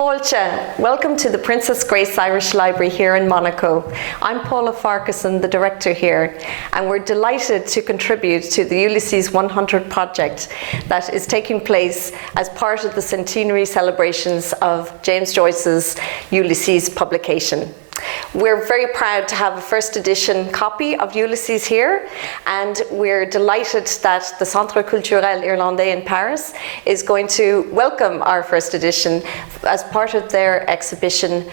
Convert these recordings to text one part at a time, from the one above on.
Fáilte, welcome to the Princess Grace Irish Library here in Monaco. I'm Paula Farquharson, the director here, and we're delighted to contribute to the Ulysses 100 project that is taking place as part of the centenary celebrations of James Joyce's Ulysses publication. We're very proud to have a first edition copy of Ulysses here, and we're delighted that the Centre Culturel Irlandais in Paris is going to welcome our first edition as part of their exhibition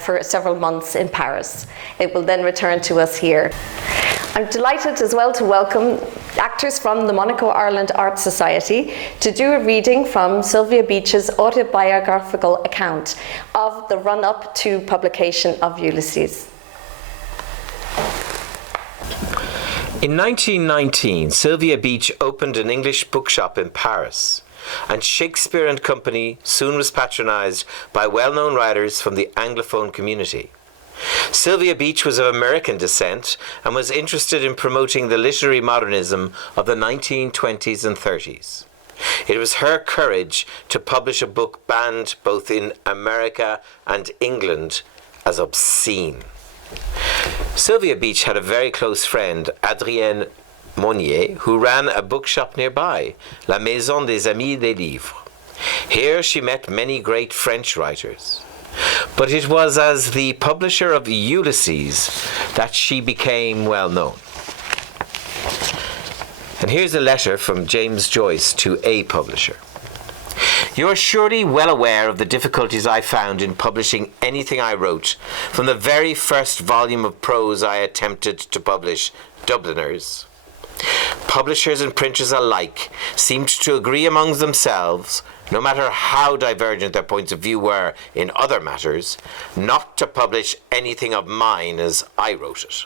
for several months in Paris. It will then return to us here. I'm delighted as well to welcome actors from the Monaco-Ireland Arts Society to do a reading from Sylvia Beach's autobiographical account of the run-up to publication of Ulysses. In 1919, Sylvia Beach opened an English bookshop in Paris, and Shakespeare and Company soon was patronised by well-known writers from the Anglophone community. Sylvia Beach was of American descent and was interested in promoting the literary modernism of the 1920s and 30s. It was her courage to publish a book banned both in America and England as obscene. Sylvia Beach had a very close friend, Adrienne Monnier, who ran a bookshop nearby, La Maison des Amis des Livres. Here she met many great French writers. But it was as the publisher of Ulysses that she became well known. And here's a letter from James Joyce to a publisher. You are surely well aware of the difficulties I found in publishing anything I wrote from the very first volume of prose I attempted to publish, Dubliners. Publishers and printers alike seemed to agree among themselves, no matter how divergent their points of view were in other matters, not to publish anything of mine as I wrote it.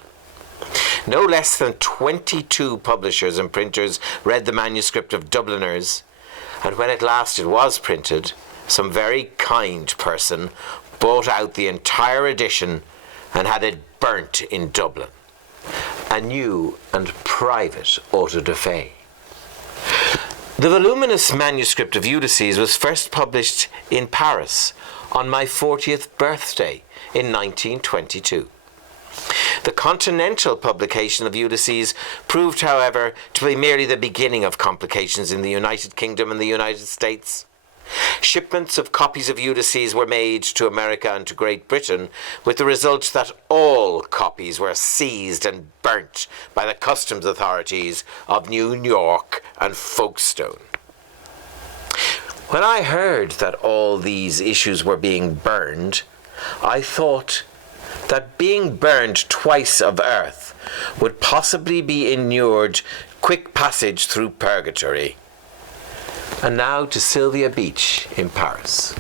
No less than 22 publishers and printers read the manuscript of Dubliners, and when at last it was printed, some very kind person bought out the entire edition and had it burnt in Dublin. A new and private auto-da-fe. The voluminous manuscript of Ulysses was first published in Paris on my 40th birthday in 1922. The continental publication of Ulysses proved, however, to be merely the beginning of complications in the United Kingdom and the United States. Shipments of copies of Ulysses were made to America and to Great Britain, with the result that all copies were seized and burnt by the customs authorities of New York and Folkestone. When I heard that all these issues were being burned, I thought that being burned twice of earth would possibly be inured quick passage through purgatory. And now to Sylvia Beach in Paris.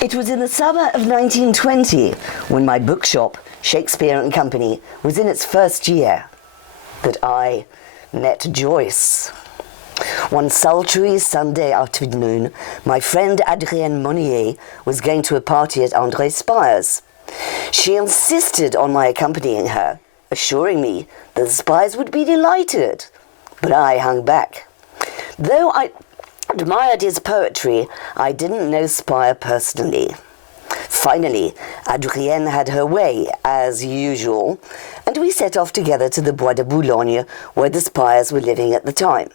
It was in the summer of 1920, when my bookshop, Shakespeare and Company, was in its first year, that I met Joyce. One sultry Sunday afternoon, my friend Adrienne Monnier was going to a party at André Spire's. She insisted on my accompanying her, assuring me that the Spires would be delighted, but I hung back. Though I admired his poetry, I didn't know Spire personally. Finally, Adrienne had her way, as usual, and we set off together to the Bois de Boulogne, where the Spires were living at the time.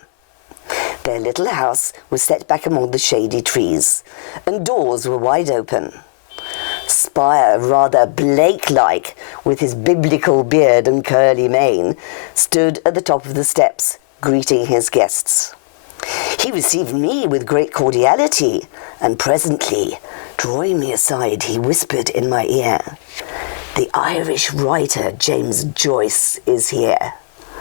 Their little house was set back among the shady trees, and doors were wide open. Spire, rather Blake-like, with his biblical beard and curly mane, stood at the top of the steps, greeting his guests. He received me with great cordiality, and presently, drawing me aside, he whispered in my ear, "The Irish writer James Joyce is here."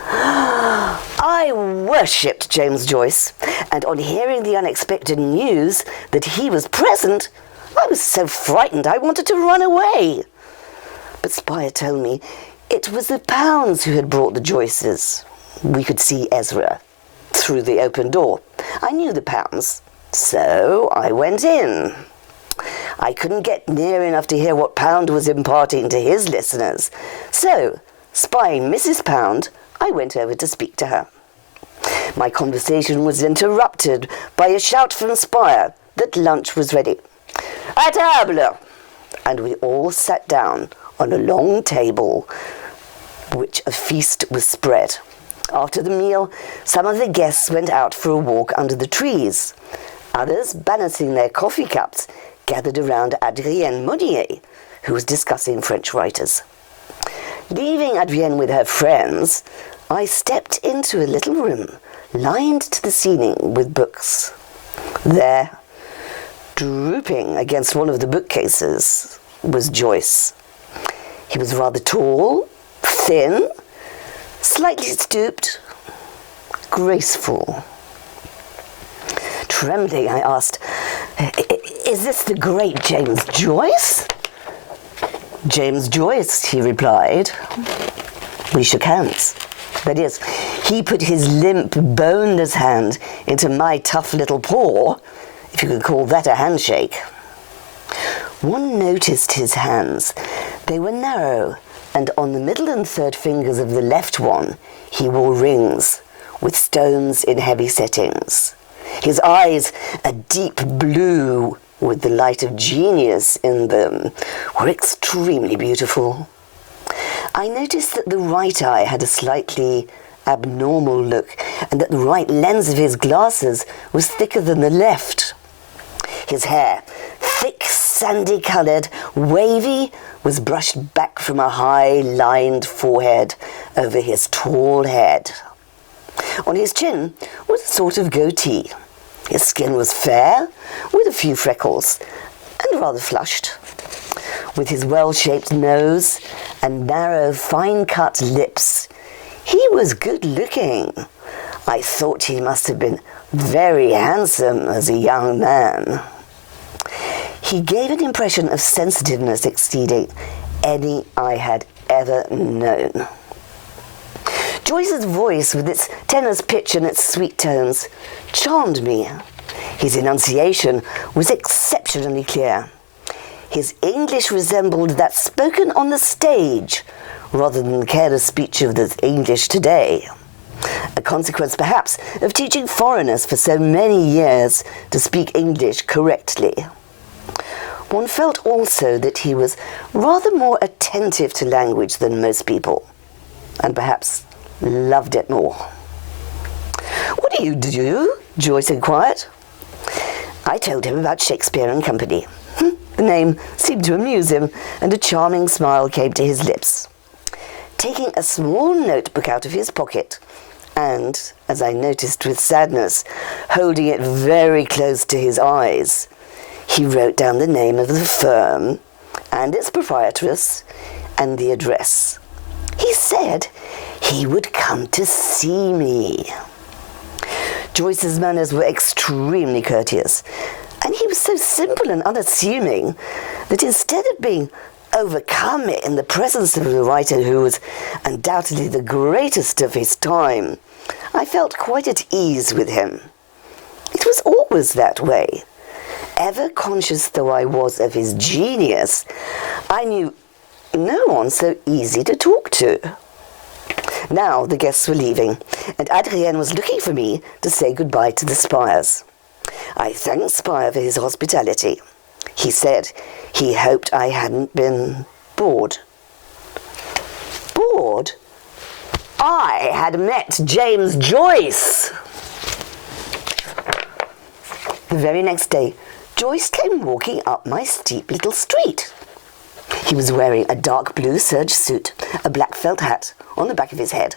I worshipped James Joyce, and on hearing the unexpected news that he was present, I was so frightened I wanted to run away. But Spire told me it was the Pounds who had brought the Joyces. We could see Ezra through the open door. I knew the Pounds, so I went in. I couldn't get near enough to hear what Pound was imparting to his listeners, so, spying Mrs. Pound, I went over to speak to her. My conversation was interrupted by a shout from Spire that lunch was ready. À table! And we all sat down on a long table, which a feast was spread. After the meal, some of the guests went out for a walk under the trees. Others, balancing their coffee cups, gathered around Adrienne Monnier, who was discussing French writers. Leaving Adrienne with her friends, I stepped into a little room lined to the ceiling with books. There, drooping against one of the bookcases, was Joyce. He was rather tall, thin, slightly stooped, graceful. Trembling, I asked, "Is this the great James Joyce?" "James Joyce," he replied. We shook hands. That is, he put his limp, boneless hand into my tough little paw, if you could call that a handshake. One noticed his hands. They were narrow, and on the middle and third fingers of the left one, he wore rings with stones in heavy settings. His eyes, a deep blue with the light of genius in them, were extremely beautiful. I noticed that the right eye had a slightly abnormal look, and that the right lens of his glasses was thicker than the left. His hair, thick, sandy-coloured, wavy, was brushed back from a high-lined forehead over his tall head. On his chin was a sort of goatee. His skin was fair, with a few freckles, and rather flushed. With his well-shaped nose and narrow, fine-cut lips, he was good-looking. I thought he must have been very handsome as a young man. He gave an impression of sensitiveness exceeding any I had ever known. Joyce's voice, with its tenor's pitch and its sweet tones, charmed me. His enunciation was exceptionally clear. His English resembled that spoken on the stage, rather than the careless speech of the English today. A consequence, perhaps, of teaching foreigners for so many years to speak English correctly. One felt also that he was rather more attentive to language than most people, and perhaps loved it more. "What do you do?" Joyce inquired. I told him about Shakespeare and Company. The name seemed to amuse him, and a charming smile came to his lips. Taking a small notebook out of his pocket, and, as I noticed with sadness, holding it very close to his eyes, he wrote down the name of the firm, and its proprietress, and the address. He said he would come to see me. Joyce's manners were extremely courteous, and he was so simple and unassuming that instead of being overcome in the presence of a writer who was undoubtedly the greatest of his time, I felt quite at ease with him. It was always that way. Ever conscious though I was of his genius, I knew no one so easy to talk to. Now the guests were leaving, and Adrienne was looking for me to say goodbye to the Spires. I thanked Spire for his hospitality. He said he hoped I hadn't been bored. Bored? I had met James Joyce! The very next day, Joyce came walking up my steep little street. He was wearing a dark blue serge suit, a black felt hat on the back of his head,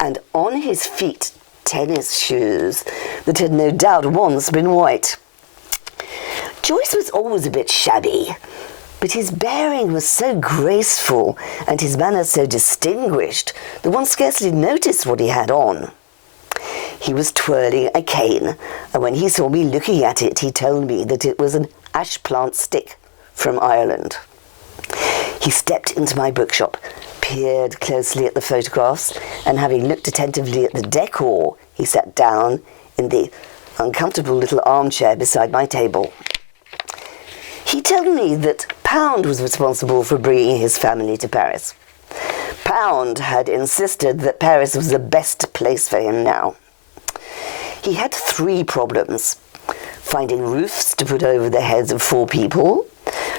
and on his feet tennis shoes that had no doubt once been white. Joyce was always a bit shabby, but his bearing was so graceful and his manner so distinguished that one scarcely noticed what he had on. He was twirling a cane, and when he saw me looking at it, he told me that it was an ash plant stick from Ireland. He stepped into my bookshop, peered closely at the photographs, and having looked attentively at the decor, he sat down in the uncomfortable little armchair beside my table. He told me that Pound was responsible for bringing his family to Paris. Pound had insisted that Paris was the best place for him now. He had 3 problems: finding roofs to put over the heads of 4 people,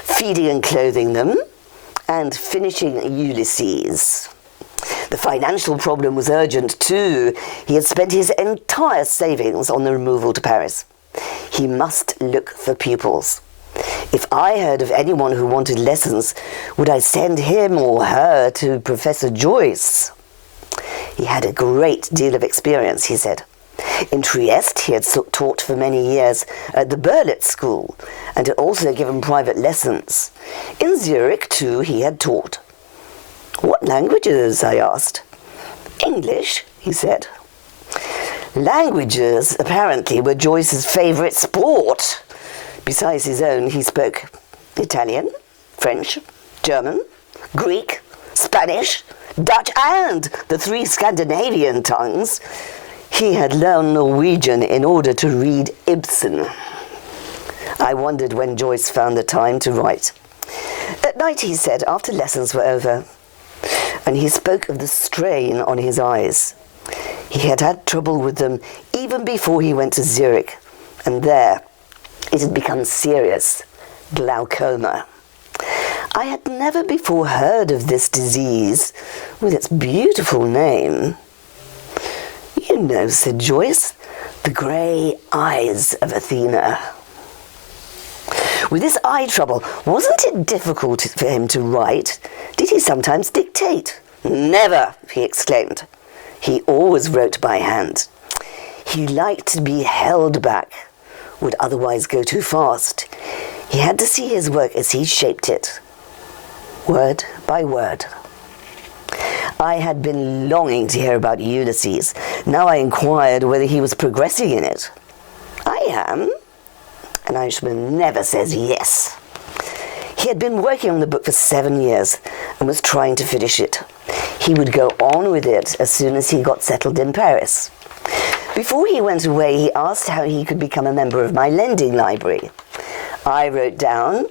feeding and clothing them, and finishing Ulysses. The financial problem was urgent too. He had spent his entire savings on the removal to Paris. He must look for pupils. If I heard of anyone who wanted lessons, would I send him or her to Professor Joyce? He had a great deal of experience, he said. In Trieste, he had taught for many years at the Berlitz School and had also given private lessons. In Zurich, too, he had taught. What languages? I asked. English, he said. Languages, apparently, were Joyce's favourite sport. Besides his own, he spoke Italian, French, German, Greek, Spanish, Dutch, and the 3 Scandinavian tongues. He had learned Norwegian in order to read Ibsen. I wondered when Joyce found the time to write. At night, he said, after lessons were over, and he spoke of the strain on his eyes. He had had trouble with them even before he went to Zurich, and there it had become serious, glaucoma. I had never before heard of this disease, with its beautiful name. You know, said Joyce, the grey eyes of Athena. With this eye trouble, wasn't it difficult for him to write? Did he sometimes dictate? Never, he exclaimed. He always wrote by hand. He liked to be held back, would otherwise go too fast. He had to see his work as he shaped it, word by word. I had been longing to hear about Ulysses. Now I inquired whether he was progressing in it. I am. An Irishman never says yes. He had been working on the book for 7 years and was trying to finish it. He would go on with it as soon as he got settled in Paris. Before he went away, he asked how he could become a member of my lending library. I wrote down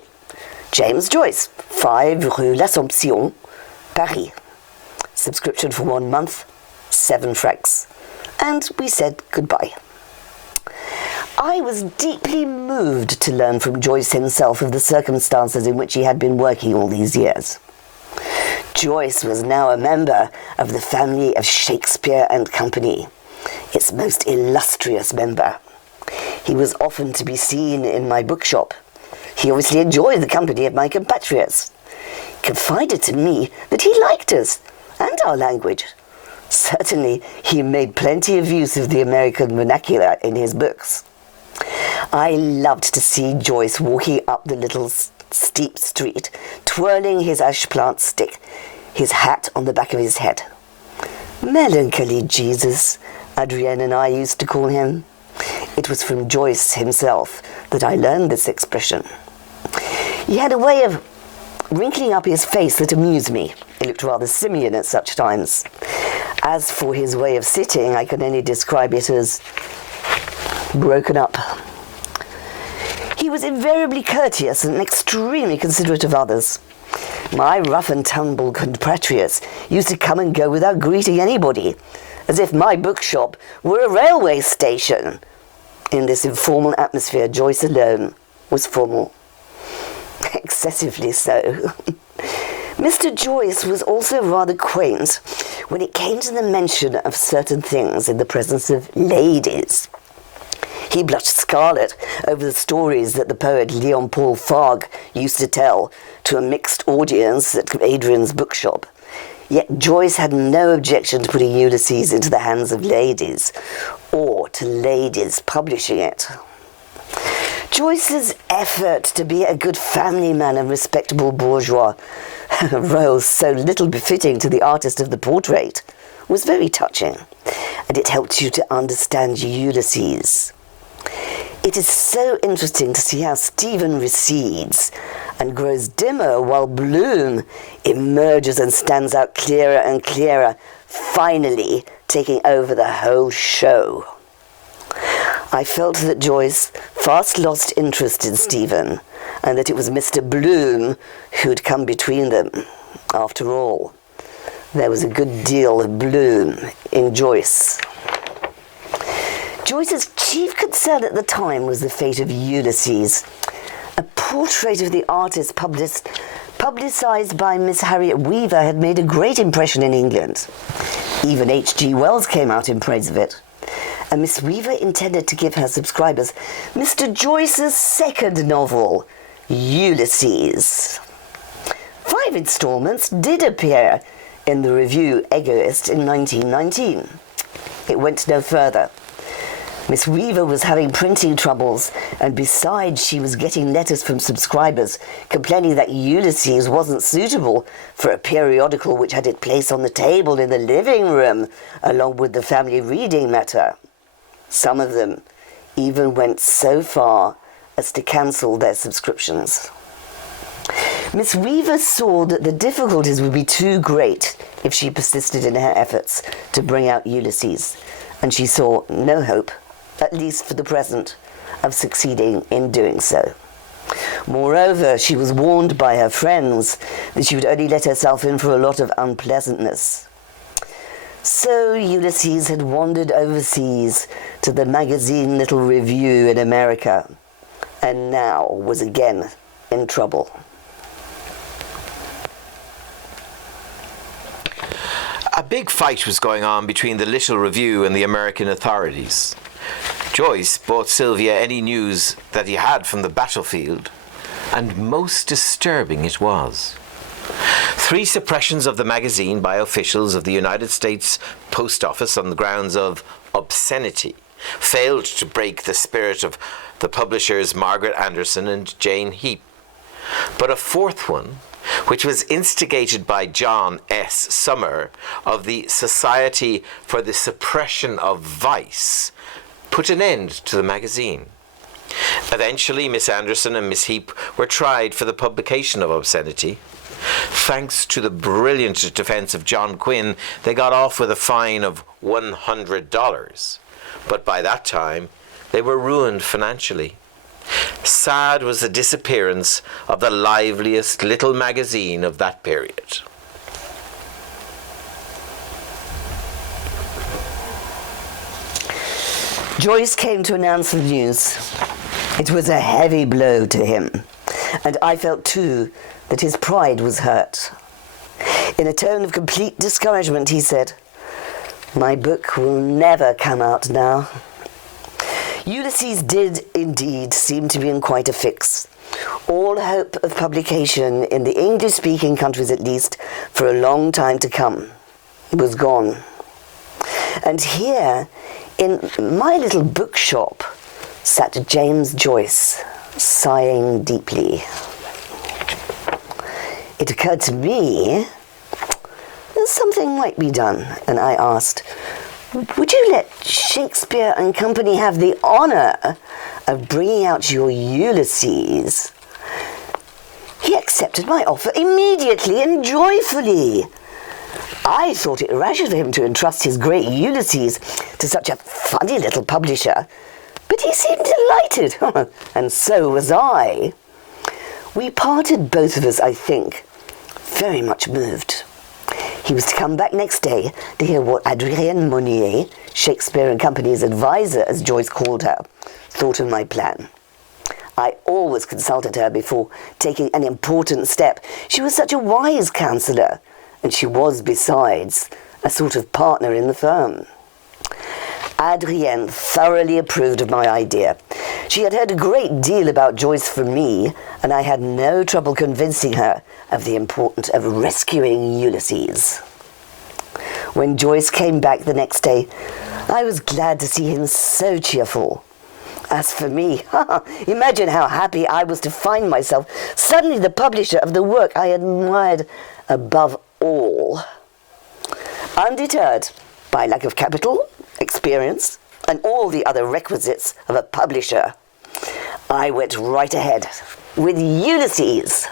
James Joyce, 5 Rue l'Assomption, Paris. Subscription for 1 month, 7 francs. And we said goodbye. I was deeply moved to learn from Joyce himself of the circumstances in which he had been working all these years. Joyce was now a member of the family of Shakespeare and Company, its most illustrious member. He was often to be seen in my bookshop. He obviously enjoyed the company of my compatriots. He confided to me that he liked us and our language. Certainly, he made plenty of use of the American vernacular in his books. I loved to see Joyce walking up the little steep street, twirling his ashplant stick, his hat on the back of his head. Melancholy Jesus, Adrienne and I used to call him. It was from Joyce himself that I learned this expression. He had a way of wrinkling up his face that amused me. He looked rather simian at such times. As for his way of sitting, I can only describe it as broken up. He was invariably courteous and extremely considerate of others. My rough and tumble compatriots used to come and go without greeting anybody, as if my bookshop were a railway station. In this informal atmosphere, Joyce alone was formal. Excessively so. Mr. Joyce was also rather quaint when it came to the mention of certain things in the presence of ladies. He blushed scarlet over the stories that the poet Léon Paul Fargue used to tell to a mixed audience at Adrian's bookshop. Yet Joyce had no objection to putting Ulysses into the hands of ladies, or to ladies publishing it. Joyce's effort to be a good family man and respectable bourgeois, a role so little befitting to the artist of the portrait, was very touching, and it helped you to understand Ulysses. It is so interesting to see how Stephen recedes and grows dimmer while Bloom emerges and stands out clearer and clearer, finally taking over the whole show. I felt that Joyce fast lost interest in Stephen, and that it was Mr. Bloom who'd come between them. After all, there was a good deal of Bloom in Joyce. Joyce's chief concern at the time was the fate of Ulysses, a portrait of the artist publicised by Miss Harriet Weaver had made a great impression in England. Even H.G. Wells came out in praise of it. And Miss Weaver intended to give her subscribers Mr. Joyce's second novel, Ulysses. 5 instalments did appear in the review Egoist in 1919. It went no further. Miss Weaver was having printing troubles, and besides, she was getting letters from subscribers complaining that Ulysses wasn't suitable for a periodical which had its place on the table in the living room, along with the family reading matter. Some of them even went so far as to cancel their subscriptions. Miss Weaver saw that the difficulties would be too great if she persisted in her efforts to bring out Ulysses, and she saw no hope, at least for the present, of succeeding in doing so. Moreover, she was warned by her friends that she would only let herself in for a lot of unpleasantness. So Ulysses had wandered overseas to the magazine Little Review in America, and now was again in trouble. A big fight was going on between the Little Review and the American authorities. Joyce brought Sylvia any news that he had from the battlefield, and most disturbing it was. 3 suppressions of the magazine by officials of the United States Post Office on the grounds of obscenity failed to break the spirit of the publishers Margaret Anderson and Jane Heap. But a 4th one, which was instigated by John S. Summer of the Society for the Suppression of Vice, put an end to the magazine. Eventually, Miss Anderson and Miss Heap were tried for the publication of obscenity. Thanks to the brilliant defense of John Quinn, they got off with a fine of $100. But by that time, they were ruined financially. Sad was the disappearance of the liveliest little magazine of that period. Joyce came to announce the news. It was a heavy blow to him, and I felt too that his pride was hurt. In a tone of complete discouragement, he said, "My book will never come out now." Ulysses did indeed seem to be in quite a fix. All hope of publication, in the English-speaking countries at least, for a long time to come, was gone. And here, in my little bookshop, sat James Joyce, sighing deeply. It occurred to me that something might be done, and I asked, "Would you let Shakespeare and Company have the honour of bringing out your Ulysses?" He accepted my offer immediately and joyfully. I thought it rash of him to entrust his great Ulysses to such a funny little publisher, but he seemed delighted, and so was I. We parted, both of us, I think, very much moved. He was to come back next day to hear what Adrienne Monnier, Shakespeare and Company's advisor, as Joyce called her, thought of my plan. I always consulted her before taking an important step. She was such a wise counsellor, and she was, besides, a sort of partner in the firm. Adrienne thoroughly approved of my idea. She had heard a great deal about Joyce from me, and I had no trouble convincing her of the importance of rescuing Ulysses. When Joyce came back the next day, I was glad to see him so cheerful. As for me, imagine how happy I was to find myself suddenly the publisher of the work I admired above all. Undeterred by lack of capital, experience, and all the other requisites of a publisher, I went right ahead with Ulysses.